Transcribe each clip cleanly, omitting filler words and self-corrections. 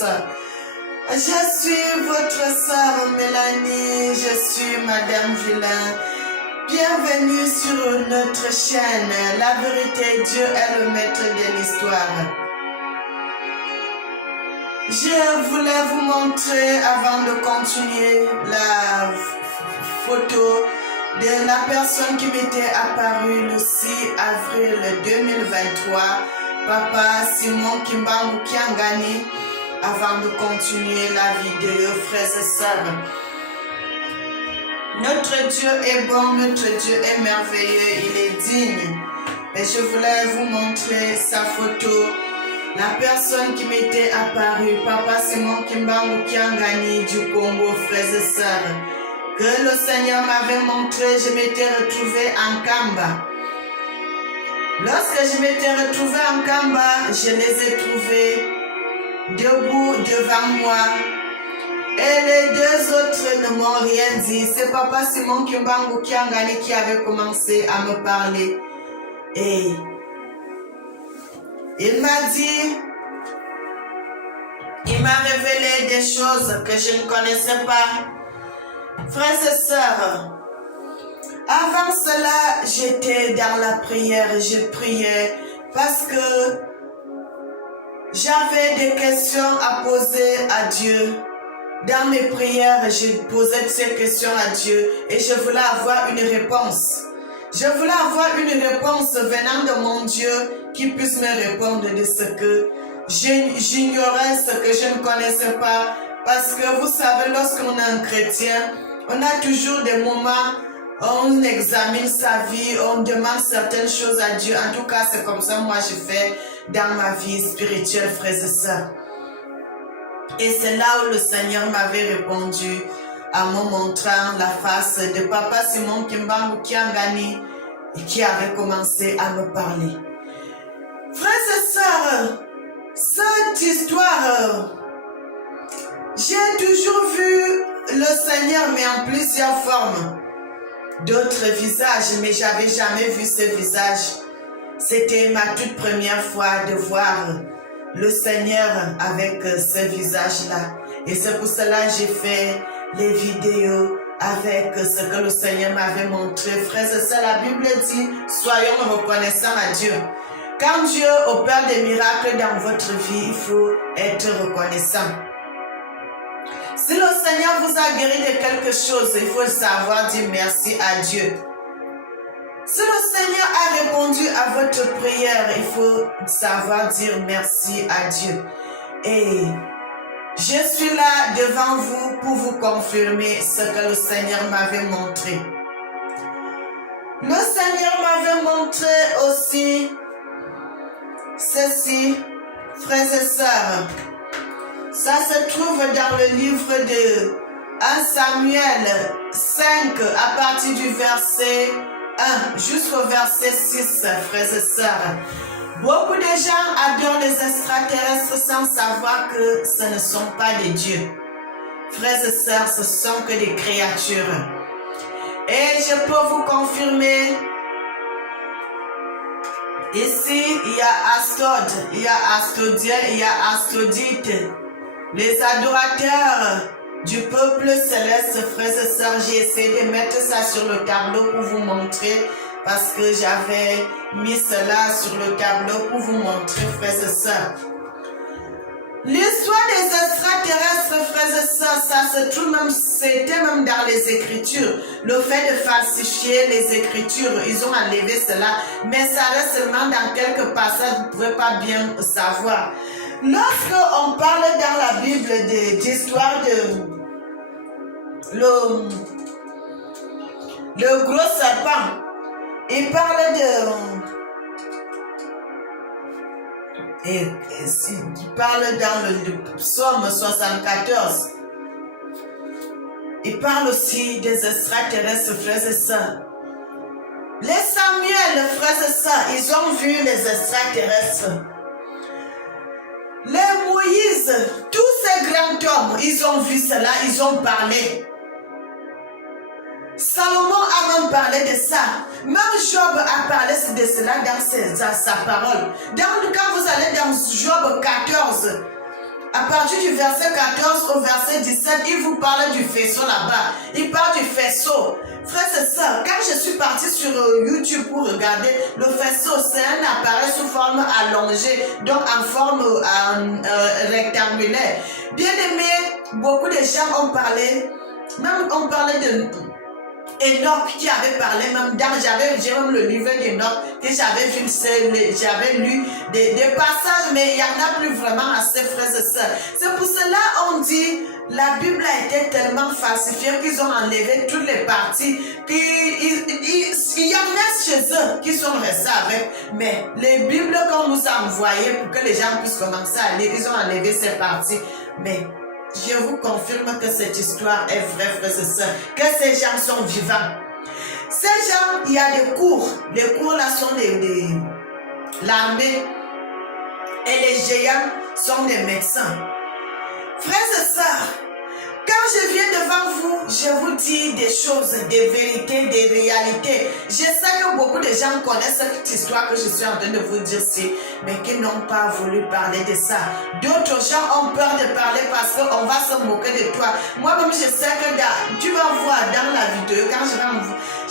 sœurs. Je suis votre sœur Mélanie, je suis Madame Villain. Bienvenue sur notre chaîne. La vérité, Dieu est le maître de l'histoire. Je voulais vous montrer, avant de continuer, la photo de la personne qui m'était apparue le 6 avril 2023, Papa Simon Kimbangu Kiangani. Avant de continuer la vidéo, frères et sœurs, notre Dieu est bon, notre Dieu est merveilleux, il est digne. Et je voulais vous montrer sa photo, la personne qui m'était apparue, Papa Simon Kimbangu Kiangani du Congo, frères et sœurs, que le Seigneur m'avait montré. Je m'étais retrouvée en Kamba. Lorsque je m'étais retrouvée en Kamba, je les ai trouvés debout devant moi. Et les deux autres ne m'ont rien dit. C'est Papa Simon Kimbangu Kiangani qui avait commencé à me parler. Et il m'a dit, il m'a révélé des choses que je ne connaissais pas. Frères et sœurs, avant cela, j'étais dans la prière. Je priais parce que j'avais des questions à poser à Dieu. Dans mes prières, je posais ces questions à Dieu et je voulais avoir une réponse. Je voulais avoir une réponse venant de mon Dieu qui puisse me répondre de ce que j'ignorais, ce que je ne connaissais pas. Parce que vous savez, lorsqu'on est un chrétien, on a toujours des moments où on examine sa vie, on demande certaines choses à Dieu. En tout cas, c'est comme ça moi je fais dans ma vie spirituelle, frères et sœurs. Et c'est là où le Seigneur m'avait répondu en me montrant la face de Papa Simon Kimbangu Kiangani et qui avait commencé à me parler. Frères et sœurs, cette histoire, j'ai toujours vu le Seigneur, mais en plusieurs formes, d'autres visages, mais j'avais jamais vu ce visage. C'était ma toute première fois de voir le Seigneur avec ce visage-là. Et c'est pour cela que j'ai fait les vidéos avec ce que le Seigneur m'avait montré. Frères et sœurs, la Bible dit, soyons reconnaissants à Dieu. Quand Dieu opère des miracles dans votre vie, il faut être reconnaissant. Si le Seigneur vous a guéri de quelque chose, il faut savoir dire merci à Dieu. Si le Seigneur a répondu à votre prière, il faut savoir dire merci à Dieu. Et je suis là devant vous pour vous confirmer ce que le Seigneur m'avait montré. Le Seigneur m'avait montré aussi ceci, frères et sœurs. Ça se trouve dans le livre de 1 Samuel 5 à partir du verset 1 jusqu'au verset 6, frères et sœurs. Beaucoup de gens adorent les extraterrestres sans savoir que ce ne sont pas des dieux. Frères et sœurs, ce sont que des créatures. Et je peux vous confirmer, ici, il y a Astod, il y a Astodien, il y a Astrodite. Les adorateurs du peuple céleste, frères et sœurs, j'ai essayé de mettre ça sur le tableau pour vous montrer, parce que j'avais mis cela sur le tableau pour vous montrer, frères et sœurs. L'histoire des extraterrestres, frères et sœurs, ça se trouve même, c'était même dans les Écritures. Le fait de falsifier les Écritures, ils ont enlevé cela, mais ça reste seulement dans quelques passages, vous ne pouvez pas bien savoir. Lorsque on parle dans la Bible d'histoire de le gros serpent, il parle il parle dans le psaume 74. Il parle aussi des extraterrestres, frères et sœurs. Les Samuel, frères et sœurs, ils ont vu les extraterrestres. Les Moïse, tous ces grands hommes, ils ont vu cela, ils ont parlé. Salomon a même parlé de ça. Même Job a parlé de cela dans sa parole. Quand vous allez dans Job 14, à partir du verset 14 au verset 17, il vous parle du faisceau là-bas. Il parle du faisceau. Frères et sœurs, quand je suis partie sur YouTube pour regarder, le faisceau, c'est un appareil sous forme allongée, donc en forme rectangulaire. Bien aimé, beaucoup de gens ont parlé, même on parlait de Enoch qui avait parlé, même j'ai même le livre d'Enoch que j'avais lu des passages, mais il n'y en a plus vraiment assez, frères et sœurs. C'est pour cela on dit la Bible a été tellement falsifiée qu'ils ont enlevé toutes les parties. Il y en a chez eux qui sont restés avec, mais les Bibles qu'on nous a envoyées pour que les gens puissent commencer à lire, ils ont enlevé ces parties. Mais je vous confirme que cette histoire est vraie, frères et sœurs, que ces gens sont vivants. Ces gens, il y a des cours. Les cours là sont l'armée et les géants sont des médecins. Frères et sœurs, quand je viens devant vous, je vous dis des choses, des vérités, des réalités. Je sais que beaucoup de gens connaissent cette histoire que je suis en train de vous dire ici, mais qui n'ont pas voulu parler de ça. D'autres gens ont peur de parler parce qu'on va se moquer de toi. Moi-même, je sais que tu vas voir dans la vidéo, quand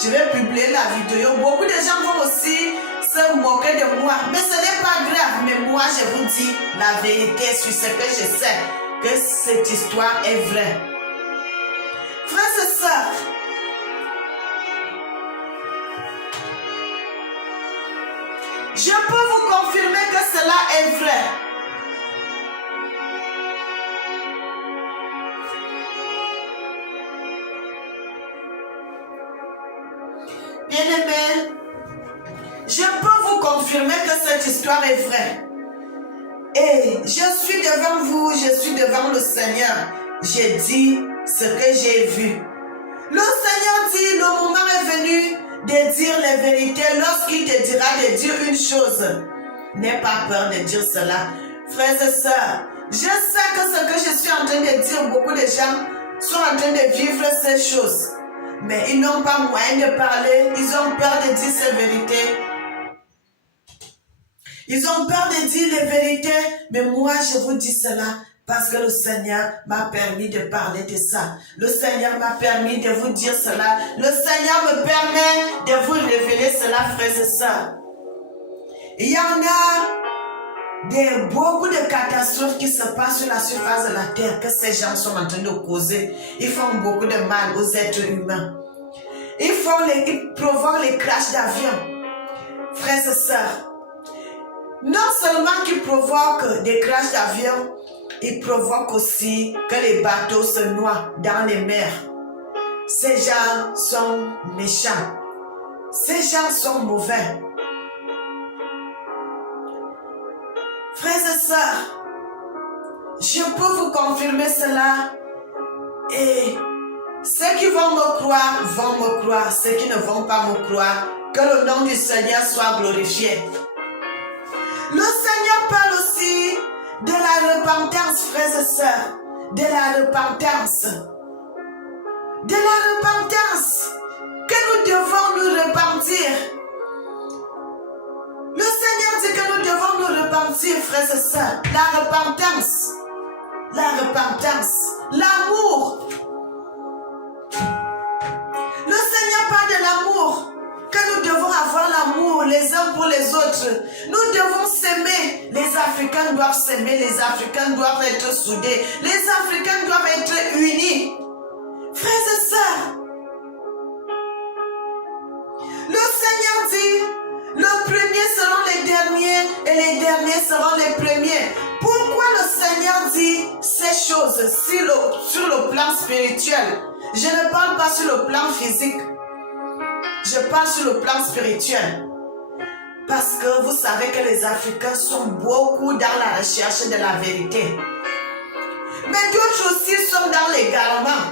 je vais publier la vidéo, beaucoup de gens vont aussi se moquer de moi. Mais ce n'est pas grave, mais moi, je vous dis la vérité sur ce que je sais, que cette histoire est vraie. Frères et sœurs, je peux vous confirmer que cela est vrai. Bien-aimés, je peux vous confirmer que cette histoire est vraie. Et je suis devant vous, je suis devant le Seigneur. J'ai dit ce que j'ai vu. Le Seigneur dit, le moment est venu de dire les vérités. Lorsqu'il te dira de dire une chose, n'aie pas peur de dire cela. Frères et sœurs, je sais que ce que je suis en train de dire, beaucoup de gens sont en train de vivre ces choses. Mais ils n'ont pas moyen de parler, ils ont peur de dire ces vérités. Ils ont peur de dire les vérités, mais moi je vous dis cela parce que le Seigneur m'a permis de parler de ça. Le Seigneur m'a permis de vous dire cela. Le Seigneur me permet de vous révéler cela, frères et sœurs. Il y en a beaucoup de catastrophes qui se passent sur la surface de la terre que ces gens sont en train de causer. Ils font beaucoup de mal aux êtres humains. Ils provoquent les crashs d'avion. Frères et sœurs, non seulement qu'ils provoquent des crashs d'avion, ils provoquent aussi que les bateaux se noient dans les mers. Ces gens sont méchants. Ces gens sont mauvais. Frères et sœurs, je peux vous confirmer cela. Et ceux qui vont me croire. Ceux qui ne vont pas me croire, que le nom du Seigneur soit glorifié. Le Seigneur parle aussi de la repentance, frères et sœurs. De la repentance. De la repentance. Que nous devons nous repentir. Le Seigneur dit que nous devons nous repentir, frères et sœurs. La repentance. La repentance. L'amour. Le Seigneur parle de l'amour. Que nous devons avoir l'amour les uns pour les autres. Nous devons s'aimer. Les Africains doivent s'aimer. Les Africains doivent être soudés. Les Africains doivent être unis. Frères et sœurs, le Seigneur dit, le premier seront les derniers et les derniers seront les premiers. Pourquoi le Seigneur dit ces choses sur le plan spirituel? Je ne parle pas sur le plan physique. Je parle sur le plan spirituel. Parce que vous savez que les Africains sont beaucoup dans la recherche de la vérité. Mais d'autres aussi sont dans l'égarement.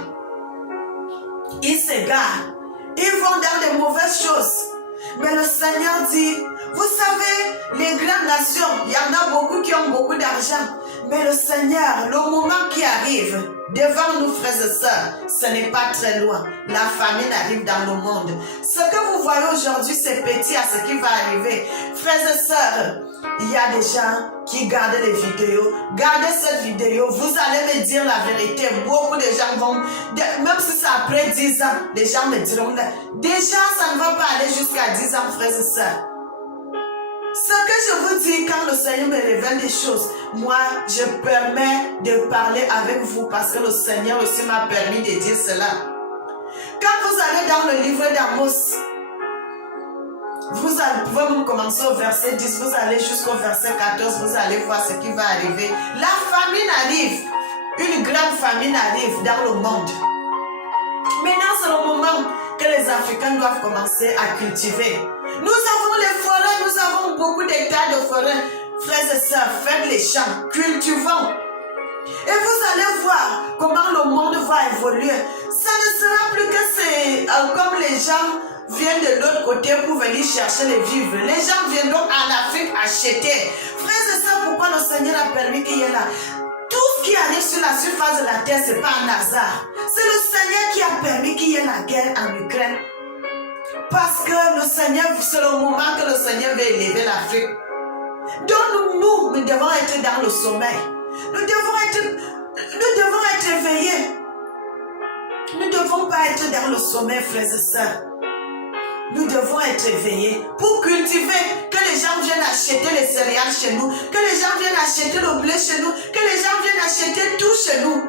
Ils s'égarent. Ils vont dans de mauvaises choses. Mais le Seigneur dit, vous savez, les grandes nations, il y en a beaucoup qui ont beaucoup d'argent. Mais le Seigneur, le moment qui arrive, devant nous, frères et sœurs. Ce n'est pas très loin. La famine arrive dans le monde. Ce que vous voyez aujourd'hui, c'est petit à ce qui va arriver. Frères et sœurs, il y a des gens qui gardent les vidéos. Gardez cette vidéo. Vous allez me dire la vérité. Beaucoup de gens vont, même si c'est après 10 ans, les gens me diront, déjà, ça ne va pas aller jusqu'à 10 ans, frères et sœurs. Ce que je vous dis, quand le Seigneur me révèle des choses, moi, je permets de parler avec vous parce que le Seigneur aussi m'a permis de dire cela. Quand vous allez dans le livre d'Amos, vous pouvez même commencer au verset 10, vous allez jusqu'au verset 14, vous allez voir ce qui va arriver. La famine arrive, une grande famine arrive dans le monde. Maintenant, c'est le moment que les Africains doivent commencer à cultiver. Nous avons les forêts, nous avons beaucoup d'hectares de forêts. Frères et sœurs, faites les champs, cultivons. Et vous allez voir comment le monde va évoluer. Ça ne sera plus que c'est comme les gens viennent de l'autre côté pour venir chercher les vivres. Les gens viendront en Afrique acheter. Frères et sœurs, pourquoi le Seigneur a permis qu'il y ait là? Tout ce qui arrive sur la surface de la terre, ce n'est pas un hasard. C'est le Seigneur qui a permis qu'il y ait la guerre en Ukraine. Parce que le Seigneur, c'est le moment que le Seigneur veut élever l'Afrique. Donc nous devons être dans le sommeil. Nous devons être éveillés. Nous ne devons pas être dans le sommeil, frères et sœurs. Nous devons être éveillés pour cultiver, que les gens viennent acheter les céréales chez nous, que les gens viennent acheter le blé chez nous, que les gens viennent acheter tout chez nous.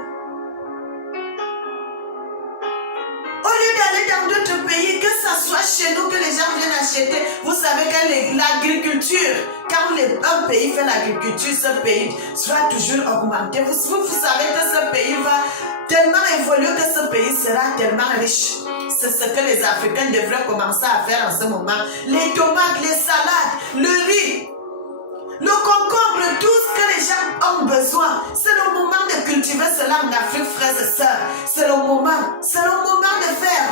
Au lieu d'aller dans d'autres pays, que ça soit chez nous, que les gens viennent acheter. Vous savez que l'agriculture, quand un pays fait l'agriculture, ce pays sera toujours augmenté. Vous savez que ce pays va tellement évoluer, que ce pays sera tellement riche. C'est ce que les Africains devraient commencer à faire en ce moment. Les tomates, les salades, le riz, le concombre, tout ce que les gens ont besoin. C'est le moment de cultiver cela en Afrique, frères et sœurs. C'est le moment de faire.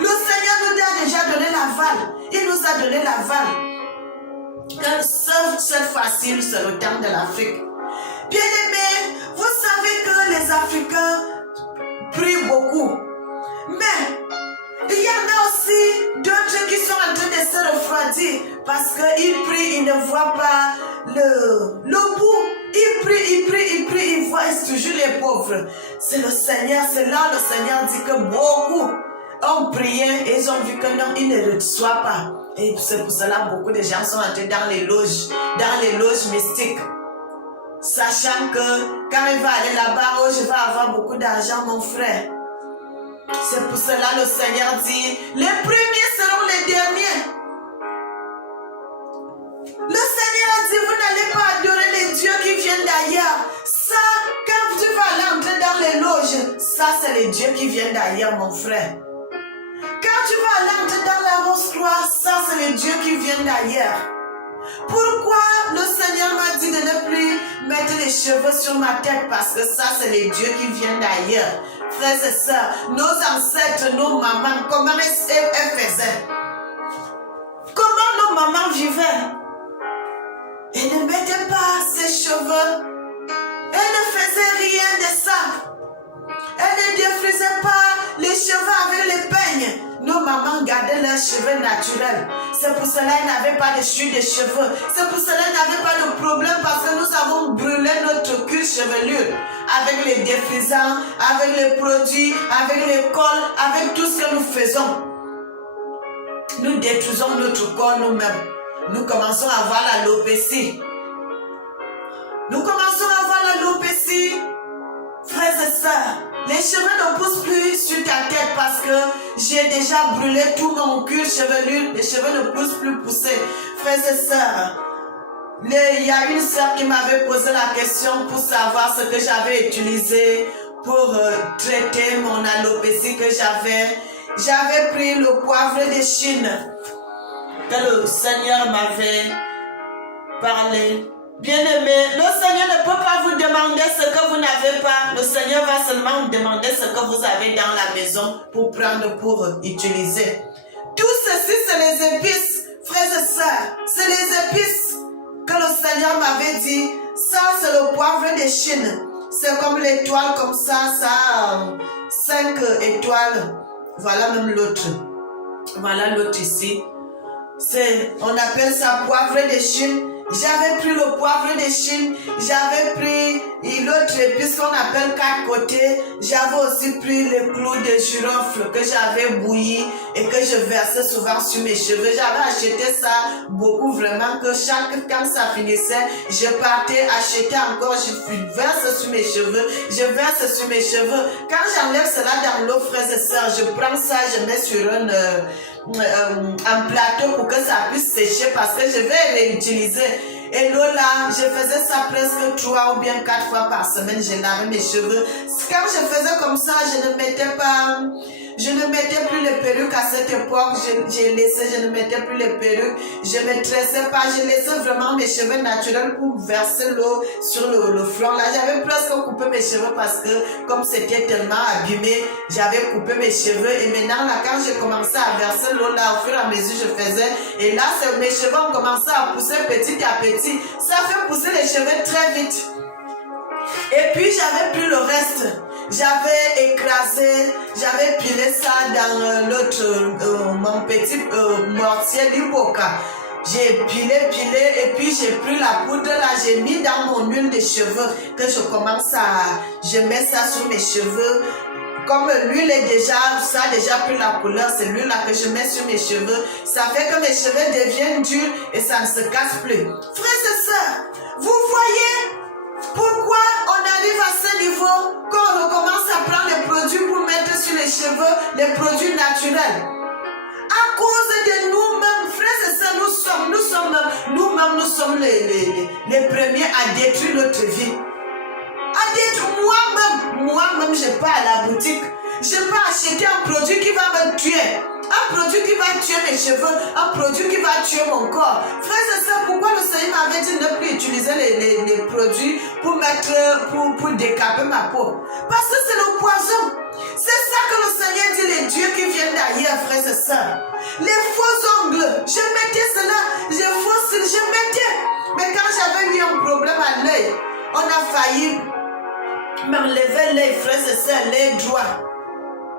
Le Seigneur nous a déjà donné l'aval. Il nous a donné l'aval. Cette fois-ci, c'est le temps de l'Afrique. Bien-aimés, vous savez que les Africains prient beaucoup. Mais il y en a aussi d'autres qui sont en train de se refroidir parce qu'ils prient, ils ne voient pas le bout. Ils prient, ils voient toujours les pauvres. C'est le Seigneur, c'est là le Seigneur dit que beaucoup ont prié et ils ont vu que non, ils ne reçoivent pas. Et c'est pour cela que beaucoup de gens sont entrés dans les loges mystiques. Sachant que quand il va aller là-bas, oh, je vais avoir beaucoup d'argent, mon frère. C'est pour cela que le Seigneur dit, les premiers seront les derniers. Le Seigneur a dit, vous n'allez pas adorer les dieux qui viennent d'ailleurs. Ça, quand tu vas aller entrer dans les loges, ça c'est les dieux qui viennent d'ailleurs, mon frère. Quand tu vas aller entrer dans la rose-croix, ça c'est les dieux qui viennent d'ailleurs. Pourquoi le Seigneur m'a dit de ne plus mettre les cheveux sur ma tête? Parce que ça, c'est les dieux qui viennent d'ailleurs. Frères et sœurs, nos ancêtres, nos mamans, comment elles faisaient? Comment nos mamans vivaient? Elles ne mettaient pas ses cheveux. Elles ne faisaient rien de ça. Elles ne défrisaient pas les cheveux avec les peignes. Nos mamans gardaient leurs cheveux naturels. C'est pour cela qu'elles n'avaient pas de chute de cheveux. C'est pour cela qu'elles n'avaient pas de problème parce que nous avons brûlé notre cuir chevelure avec les défrisants, avec les produits, avec les cols, avec tout ce que nous faisons. Nous détruisons notre corps nous-mêmes. Nous commençons à avoir l'alopécie. Nous commençons à avoir l'alopécie. Frères et sœurs, les cheveux ne poussent plus sur ta tête parce que j'ai déjà brûlé tout mon cuir chevelu. Les cheveux ne poussent plus pousser. Frères et sœurs, il y a une sœur qui m'avait posé la question pour savoir ce que j'avais utilisé pour traiter mon alopécie que j'avais. J'avais pris le poivre de Chine que le Seigneur m'avait parlé. Bien-aimés, le Seigneur ne peut pas vous demander ce que vous n'avez pas. Le Seigneur va seulement vous demander ce que vous avez dans la maison pour prendre, pour utiliser. Tout ceci, c'est les épices, frères et sœurs. C'est les épices que le Seigneur m'avait dit. Ça, c'est le poivre de Chine. c'est comme l'étoile comme ça a 5 étoiles. Voilà même l'autre. Voilà l'autre ici. On appelle ça poivre de Chine. J'avais pris le poivre de Chine, j'avais pris l'autre épice qu'on appelle 4 côtés, j'avais aussi pris le clou de girofle que j'avais bouilli et que je versais souvent sur mes cheveux. J'avais acheté ça beaucoup vraiment que quand ça finissait, je partais acheter encore, je verse sur mes cheveux, je verse sur mes cheveux. Quand j'enlève cela dans l'eau, frères et sœurs, je prends ça, je mets sur un plateau pour que ça puisse sécher parce que je vais réutiliser. Et l'eau là, je faisais ça presque 3 ou bien 4 fois par semaine, je lavais mes cheveux. Quand je faisais comme ça, je ne mettais plus les perruques à cette époque, je ne mettais plus les perruques, je ne me tressais pas, je laissais vraiment mes cheveux naturels pour verser l'eau sur le front. Là, j'avais presque coupé mes cheveux parce que comme c'était tellement abîmé, j'avais coupé mes cheveux. Et maintenant, là, quand j'ai commencé à verser l'eau là, au fur et à mesure, je faisais. Et là, mes cheveux ont commencé à pousser petit à petit. Ça fait pousser les cheveux très vite. Et puis, j'avais pris le reste. J'avais écrasé, j'avais pilé ça dans mon petit mortier d'Iboka. J'ai pilé et puis j'ai pris la poudre là, j'ai mis dans mon huile de cheveux que je mets ça sur mes cheveux. Comme l'huile ça a déjà pris la couleur, c'est l'huile là que je mets sur mes cheveux. Ça fait que mes cheveux deviennent durs et ça ne se casse plus. Frères et sœurs, vous voyez pourquoi on arrive à ce niveau quand on commence à prendre les produits pour mettre sur les cheveux, les produits naturels? À cause de nous-mêmes, frères et sœurs, nous-mêmes, nous sommes les premiers à détruire notre vie. À détruire moi-même, je pars à la boutique, je peux acheter un produit qui va me tuer. Un produit qui va tuer mes cheveux, un produit qui va tuer mon corps. Frères et sœurs, pourquoi le Seigneur m'avait dit de ne plus utiliser les produits pour décaper ma peau? Parce que c'est le poison. C'est ça que le Seigneur dit, les dieux qui viennent d'ailleurs, frères et sœurs. Les faux ongles, je mettais cela, je mettais. Mais quand j'avais eu un problème à l'œil, on a failli m'enlever l'œil, frères et sœurs, l'œil droit.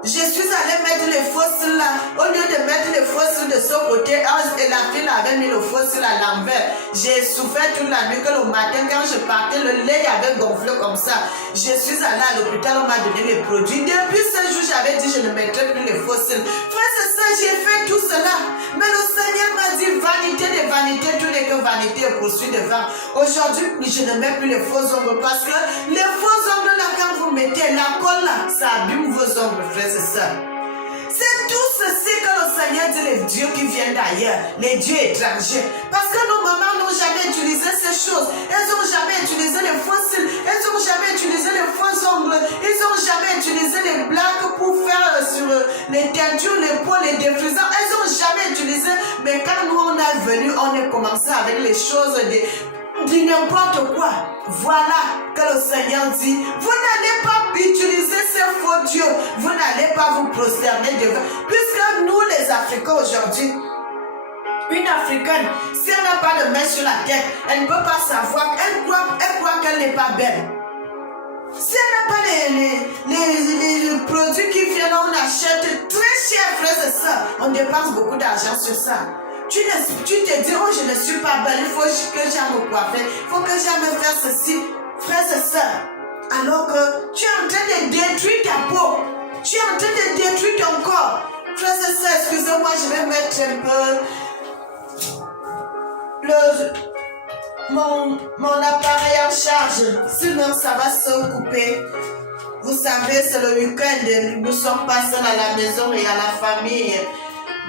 Je suis allée mettre les fossiles là. Au lieu de mettre les fossiles de ce côté, et la fille avait mis le fossile à l'envers. J'ai souffert toute la nuit que le matin, quand je partais, le lait avait gonflé comme ça. Je suis allée à l'hôpital, on m'a donné les produits. Depuis ce jour, j'avais dit je ne mettrai plus les fossiles. Frère, c'est ça, j'ai fait tout cela. Mais le Seigneur m'a dit vanité de vanité, tout n'est que vanité et poursuit devant. Aujourd'hui, je ne mets plus les faux ongles parce que les faux ongles là, quand vous mettez la colle là, ça abîme vos ongles, frère. C'est ça. C'est tout ceci que le Seigneur dit, les dieux qui viennent d'ailleurs, les dieux étrangers. Parce que nos mamans n'ont jamais utilisé ces choses. Elles n'ont jamais utilisé les fossiles. Elles n'ont jamais utilisé les faux ongles. Ils n'ont jamais utilisé les blagues pour faire sur les teintures, les peaux, les défrisants. Elles n'ont jamais utilisé. Mais quand nous on est venu, on a commencé avec les choses de n'importe quoi. Voilà que le Seigneur dit, vous n'allez pas utiliser ces faux dieux, vous n'allez pas vous prosterner devant. Puisque nous les Africains aujourd'hui, une Africaine, si elle n'a pas de main sur la tête, elle ne peut pas savoir, elle croit qu'elle n'est pas belle. Si elle n'a pas les produits qui viennent, on achète très cher, frères et sœurs. On dépense beaucoup d'argent sur ça. Tu te dis, oh, je ne suis pas belle, il faut que j'aille me coiffer, il faut que j'aille me faire ceci, frères et sœurs. Alors que tu es en train de détruire ta peau, tu es en train de détruire ton corps. Frères et sœurs, excusez-moi, je vais mettre un peu mon appareil en charge, sinon ça va se couper. Vous savez, c'est le week-end, nous sommes pas seuls à la maison et à la famille.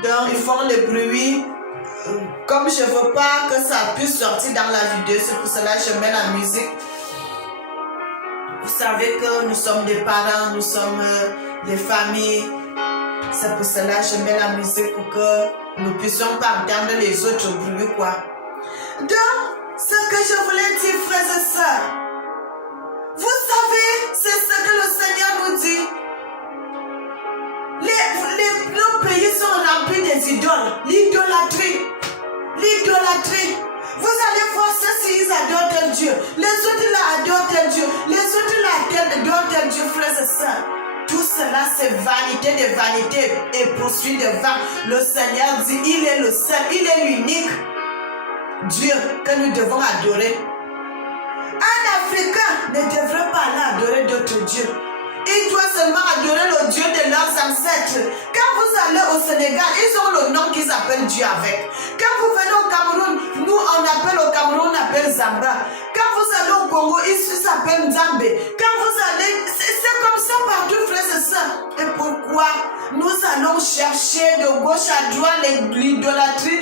Donc, ils font le bruit. Comme je ne veux pas que ça puisse sortir dans la vidéo, c'est pour cela que je mets la musique. Vous savez que nous sommes des parents, nous sommes des familles. C'est pour cela que je mets la musique pour que nous puissions pas entendre les autres bruits, quoi. Donc, ce que je voulais dire, frères et sœurs, vous savez, c'est ce que le Seigneur nous dit. Nos pays sont remplis des idoles. L'idolâtrie. Vous allez voir ceux-ci, ils adorent tel Dieu. Les autres là adorent tel Dieu. Les autres là sœurs, tout cela c'est vanité de vanité et poursuit devant. Le Seigneur dit, il est le seul, il est l'unique Dieu que nous devons adorer. Un Africain ne devrait pas aller adorer d'autres dieux. Il doit seulement adorer le Dieu de leurs ancêtres. Quand vous allez au Sénégal, ils ont le nom qu'ils appellent Dieu avec. Quand vous venez au Cameroun, nous on appelle au Cameroun, on appelle Zamba. Quand vous allez au Congo, ils s'appellent Nzambé. Quand vous allez, c'est comme ça partout, frères et sœurs. Et pourquoi nous allons chercher de gauche à droite l'idolâtrie,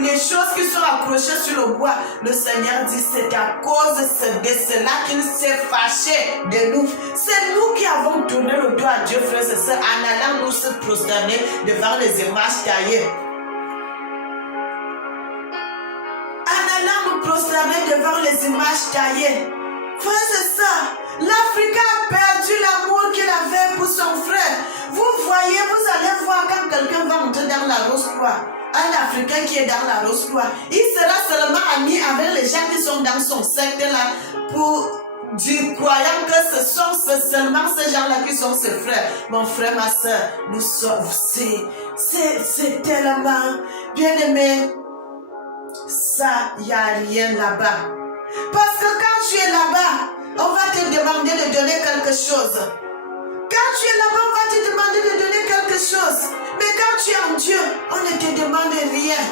les choses qui sont accrochées sur le bois? Le Seigneur dit, c'est à cause de cela qu'il s'est fâché de nous. C'est nous qui avons tourné le dos à Dieu, frères et sœurs, en allant nous se prosterner devant les images taillées. En allant nous prosterner devant les images taillées. Frères et sœurs, l'Africain a perdu l'amour qu'il avait pour son frère. Vous voyez, vous allez voir quand quelqu'un va entrer dans la rose-croix. Un Africain qui est dans la rose-croix, il sera seulement ami avec les gens qui sont dans son secte là pour dire, croyant que ce sont seulement ces gens-là qui sont ses frères. Mon frère, ma soeur, nous sommes, c'est tellement bien aimé. Ça, il n'y a rien là-bas. Parce que quand tu es là-bas, on va te demander de donner quelque chose. Quand tu es là-bas, on va te demander de donner quelque chose. Mais quand tu es en Dieu, on ne te demande rien.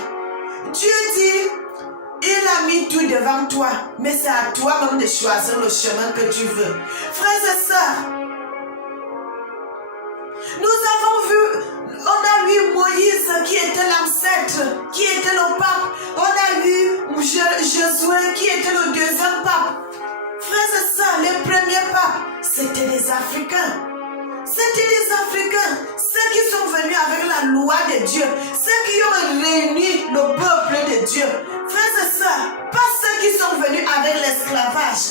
Dieu dit, il a mis tout devant toi, mais c'est à toi-même de choisir le chemin que tu veux. Frères et sœurs, nous avons vu, on a vu Moïse qui était l'ancêtre, qui était le pape. On a vu Josué qui était le deuxième pape. Frères et sœurs, les premiers papes, c'était des Africains. C'était des Africains, ceux qui sont venus avec la loi de Dieu, ceux qui ont réuni le peuple de Dieu. Frères et sœurs, pas ceux qui sont venus avec l'esclavage,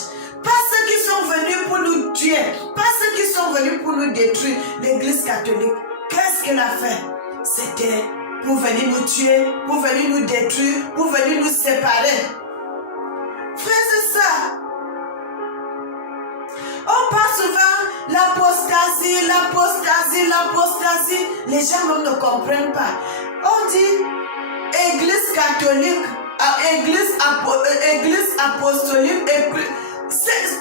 pas ceux qui sont venus pour nous tuer, pas ceux qui sont venus pour nous détruire. L'Église catholique, qu'est-ce qu'elle a fait? C'était pour venir nous tuer, pour venir nous détruire, pour venir nous séparer. Frères et sœurs, on parle souvent l'apostasie, l'apostasie, l'apostasie. Les gens même ne comprennent pas. On dit Église catholique, Église apostolique,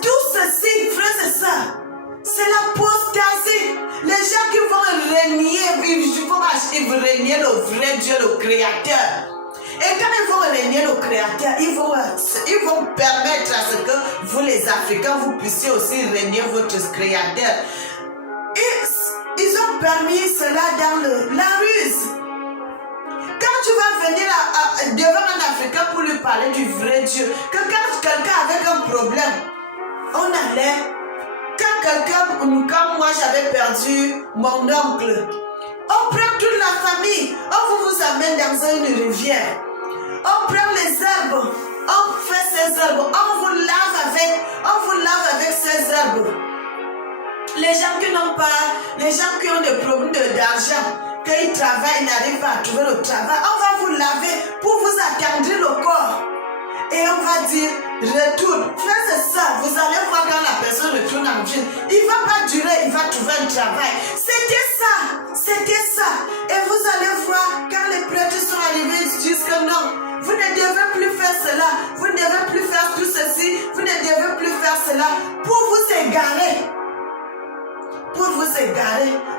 tout ceci, frères et sœurs, c'est l'apostasie. Les gens qui vont régner, ils vont régner le vrai Dieu, le Créateur. Et quand ils vont régner le Créateur, ils vont permettre à ce que vous les Africains, vous puissiez aussi régner votre Créateur. Ils ont permis cela dans la ruse. Quand tu vas venir devant un Africain pour lui parler du vrai Dieu, que quand quelqu'un avait un problème, on allait, quand moi j'avais perdu mon oncle, on prend toute la famille, on vous amène dans une rivière. On prend les herbes, on fait ces herbes, on vous lave avec ces herbes. Les gens qui n'ont pas, les gens qui ont des problèmes d'argent, quand ils travaillent, ils n'arrivent pas à trouver le travail, on va vous laver pour vous attendrir le corps. Et on va dire, retourne. Frères et sœurs, vous allez voir quand la personne retourne en ville, il ne va pas durer, il va trouver un travail. C'était ça. Et vous allez voir, quand les prêtres sont arrivés, ils disent que non, vous ne devez plus faire cela, vous ne devez plus faire tout ceci, vous ne devez plus faire cela, pour vous égarer.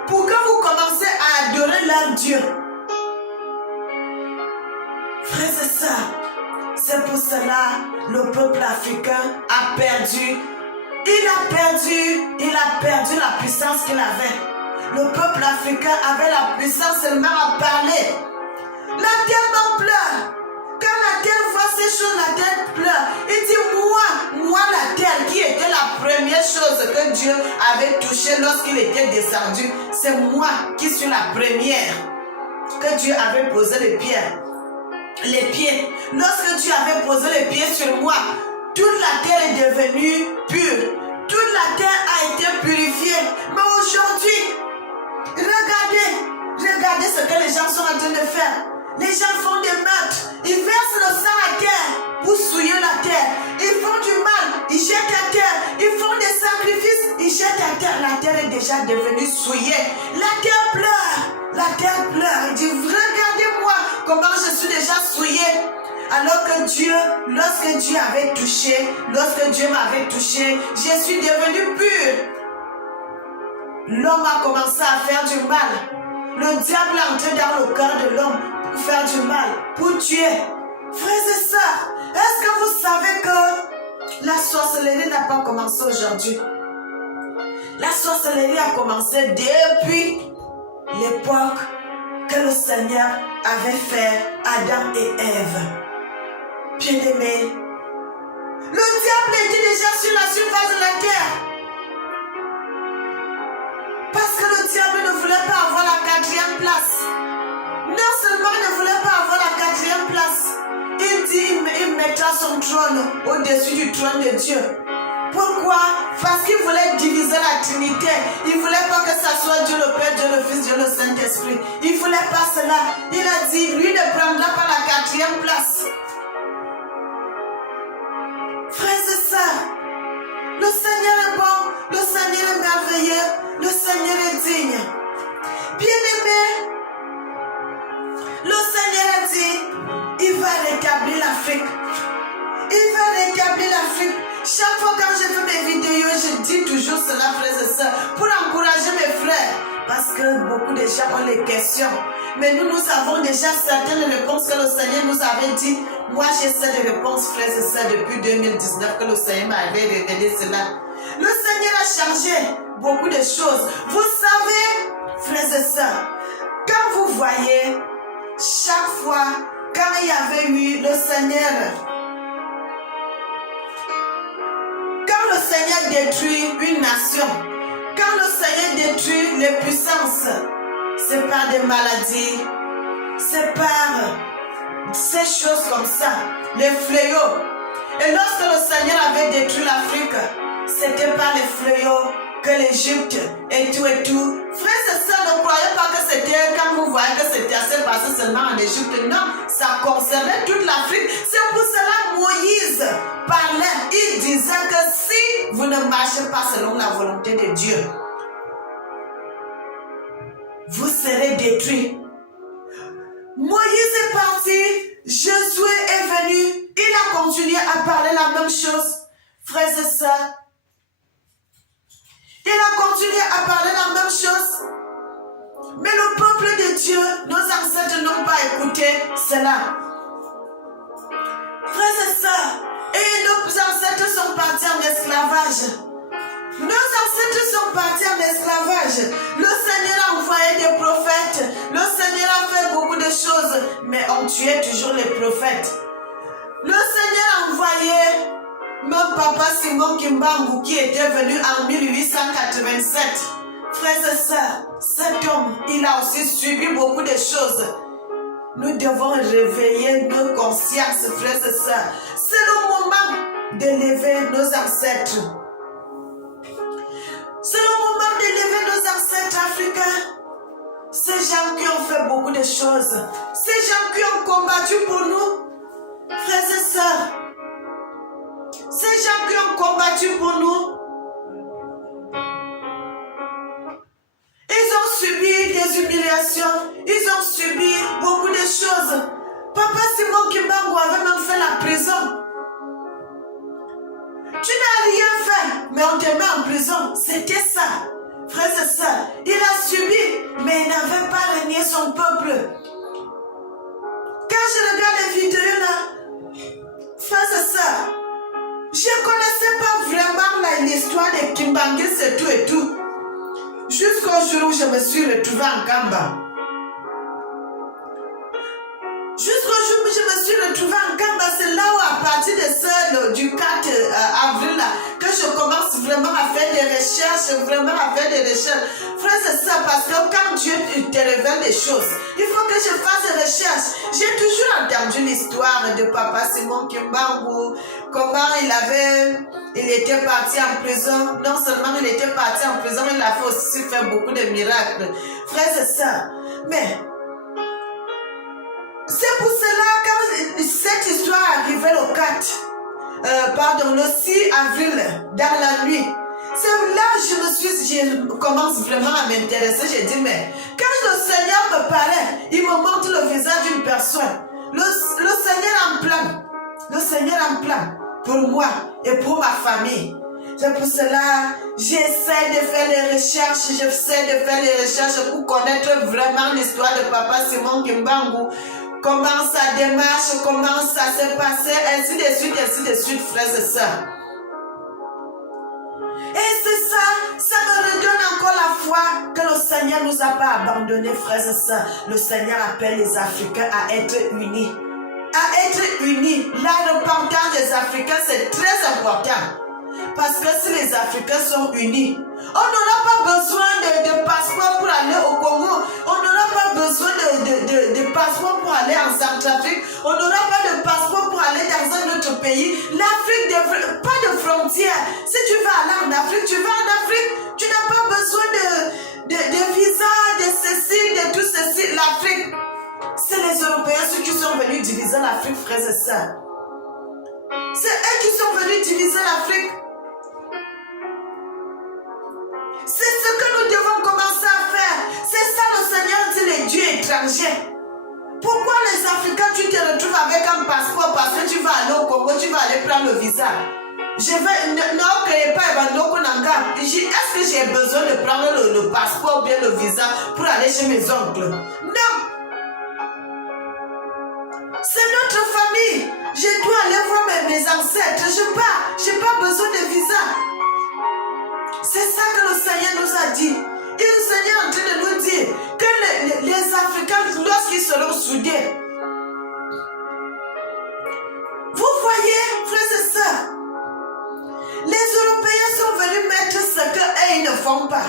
Pour que vous commencez à adorer leur Dieu. Frères et sœurs, c'est pour cela le peuple africain a perdu. Il a perdu la puissance qu'il avait. Le peuple africain avait la puissance seulement à parler. La terre m'en pleure. Quand la terre voit ces choses, la terre pleure. Il dit, moi la terre qui était la première chose que Dieu avait touchée lorsqu'il était descendu, c'est moi qui suis la première que Dieu avait posé les pieds. Lorsque Dieu avait posé les pieds sur moi, toute la terre est devenue pure. Toute la terre a été purifiée. Mais aujourd'hui, regardez ce que les gens sont en train de faire. Les gens font des meurtres. Ils versent le sang à terre pour souiller la terre. Ils font du mal. Ils jettent à terre. Ils font des sacrifices. Ils jettent à terre. la terre est déjà devenue souillée. La terre pleure. La terre pleure. Il dit, regardez-moi comment je suis déjà souillé. Alors que Dieu, lorsque Dieu avait touché, lorsque Dieu m'avait touché, je suis devenu pur. L'homme a commencé à faire du mal. Le diable est entré dans le cœur de l'homme pour faire du mal, pour tuer. Frères et sœurs, est-ce que vous savez que la sorcellerie n'a pas commencé aujourd'hui? La sorcellerie a commencé depuis l'époque que le Seigneur avait fait Adam et Ève. Bien-aimés, le diable était déjà sur la surface de la terre. Parce que le diable ne voulait pas avoir la 4e place. Non seulement il ne voulait pas avoir la 4e place, il dit il mettra son trône au-dessus du trône de Dieu. Pourquoi? Parce qu'il voulait diviser la Trinité. Il ne voulait pas que ça soit Dieu le Père, Dieu le Fils, Dieu le Saint-Esprit. Il ne voulait pas cela. Il a dit, lui ne prendra pas la 4e place. Frères et sœurs, le Seigneur est bon, le Seigneur est merveilleux, le Seigneur est digne. Bien-aimé, le Seigneur a dit, il va rétablir l'Afrique. Il va rétablir l'Afrique. Chaque fois quand je fais mes vidéos, je dis toujours cela, frères et sœurs, pour encourager mes frères. Parce que beaucoup de gens ont les questions. Mais nous avons déjà certaines réponses que le Seigneur nous avait dit. Moi, j'ai cette réponse, frères et sœurs, depuis 2019 que le Seigneur m'avait révélé cela. Le Seigneur a changé beaucoup de choses. Vous savez, frères et sœurs, quand vous voyez, chaque fois, quand il y avait eu le Seigneur, quand le Seigneur détruit une nation, quand le Seigneur détruit les puissances, c'est par des maladies, c'est par ces choses comme ça, les fléaux. Et lorsque le Seigneur avait détruit l'Afrique, c'était par les fléaux que l'Égypte et tout. Frères et sœurs, ne croyez pas que c'était, quand vous voyez que c'était assez passé seulement en Égypte. Non, ça concernait toute l'Afrique. C'est pour cela que Moïse parlait. Il disait que si vous ne marchez pas selon la volonté de Dieu, vous serez détruits. Moïse est parti, Josué est venu, il a continué à parler la même chose. Frères et sœurs, il a continué à parler la même chose. Mais le peuple de Dieu, nos ancêtres n'ont pas écouté cela. Frères et sœurs, et nos ancêtres sont partis en esclavage. Nos ancêtres sont partis en esclavage. Le Seigneur a envoyé des prophètes. Le Seigneur a fait beaucoup de choses, mais on tuait toujours les prophètes. Le Seigneur a envoyé mon papa Simon Kimbangu qui était venu en 1887. Frères et sœurs, cet homme, il a aussi subi beaucoup de choses. Nous devons réveiller nos consciences, frères et sœurs. C'est le moment d'élever nos ancêtres. C'est le moment d'élever nos ancêtres africains. Ces gens qui ont fait beaucoup de choses. Ces gens qui ont combattu pour nous. Frères et sœurs. Ces gens qui ont combattu pour nous. Ils ont subi des humiliations. Ils ont subi beaucoup de choses. Papa Simon Kimbangu avait même fait la prison. Tu n'as rien fait, mais on te met en prison. C'était ça. Frères et sœurs, il a subi, mais il n'avait pas régné son peuple. Quand je regarde les vidéos là, frères et sœurs, je ne connaissais pas vraiment l'histoire de Kimbangu, c'est tout et tout. Jusqu'au jour où je me suis retrouvée en Kamba. Jusqu'au jour où je me suis retrouvée en Kamba, c'est là où à partir de celle du 4 avril là, que je commence vraiment à faire des recherches, Frères et sœurs, parce que quand Dieu te révèle des choses, il faut que je fasse des recherches. J'ai toujours entendu l'histoire de Papa Simon Kimbangu, comment il était parti en prison. Non seulement il était parti en prison, il a fait aussi faire beaucoup de miracles. Frères et sœurs, mais c'est pour cela quand cette histoire arrivait le 6 avril, dans la nuit, C'est là je commence vraiment à m'intéresser. J'ai dit, mais quand le Seigneur me parlait, il me montre le visage d'une personne. Le Seigneur en plan. Le Seigneur en plan pour moi et pour ma famille. C'est pour cela, j'essaie de faire les recherches, pour connaître vraiment l'histoire de Papa Simon Kimbangu. Comment ça démarche, comment ça s'est passé, ainsi de suite, frères et sœurs. Et c'est ça me redonne encore la foi que le Seigneur ne nous a pas abandonnés, frères et sœurs. Le Seigneur appelle les Africains à être unis. À être unis. La repentance des Africains, c'est très important. Parce que si les Africains sont unis, on n'aura pas besoin de passeport pour aller au Congo. On n'aura pas besoin de passeport pour aller en Centrafrique. On n'aura pas de passeport pour aller dans un autre pays. L'Afrique, pas de frontières. Si tu veux aller en Afrique, tu vas en Afrique. Tu n'as pas besoin de visa, de ceci, de tout ceci. L'Afrique, c'est les Européens ceux qui sont venus diviser l'Afrique, frères et sœurs. C'est eux qui sont venus diviser l'Afrique. C'est ce que nous devons commencer à faire. C'est ça le Seigneur dit, les dieux étrangers. Pourquoi les Africains, tu te retrouves avec un passeport parce que tu vas aller au Congo, tu vas aller prendre le visa. Est-ce que j'ai besoin de prendre le passeport ou bien le visa pour aller chez mes oncles? Non. C'est notre famille. Je dois aller voir mes ancêtres. Je n'ai pas besoin de visa. C'est ça que le Seigneur nous a dit. Et le Seigneur est en train de nous dire que les Africains, lorsqu'ils seront soudés, vous voyez, frères et sœurs, les Européens sont venus mettre ce qu'eux, ils ne font pas.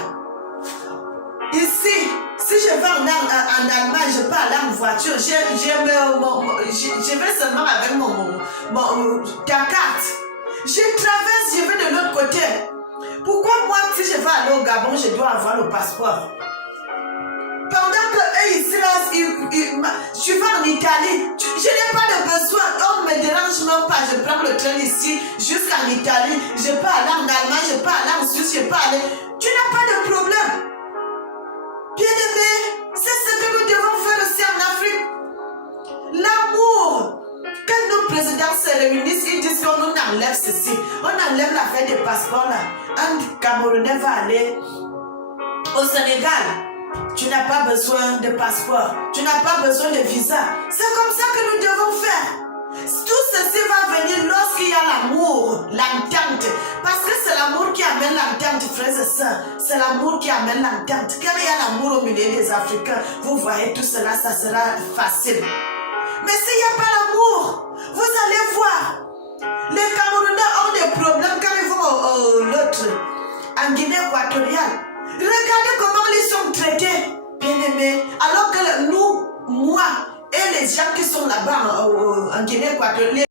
Ici, si je vais en Allemagne, je peux aller en voiture. Je vais seulement avec ta carte. Je traverse, je vais de l'autre côté. Pourquoi moi, si je vais aller au Gabon, je dois avoir le passeport? Pendant que eux ici, là, je vais en Italie, je n'ai pas de besoin. On ne me dérange même pas. Je prends le train ici jusqu'en Italie. Je peux aller en Allemagne, je peux aller en Suisse, je peux aller. Tu n'as pas de problème. Bien-aimés, c'est ce que nous devons faire aussi en Afrique. L'amour. Quand nos présidents se réunissent, ils disent qu'on nous enlève ceci. On enlève l'affaire des passeports là. Un Camerounais va aller au Sénégal. Tu n'as pas besoin de passeport. Tu n'as pas besoin de visa. C'est comme ça que nous devons faire. Tout ceci va venir lorsqu'il y a l'amour, l'entente. Parce que c'est l'amour qui amène l'entente, frères et sœurs. C'est l'amour qui amène l'entente. Quand il y a l'amour au milieu des Africains, vous voyez tout cela, ça sera facile. Mais s'il n'y a pas l'amour, vous allez voir. Les Camerounais ont des problèmes quand ils vont en Guinée équatoriale. Regardez comment ils sont traités, bien-aimés. Alors que nous, moi et les gens qui sont là-bas en Guinée équatoriale,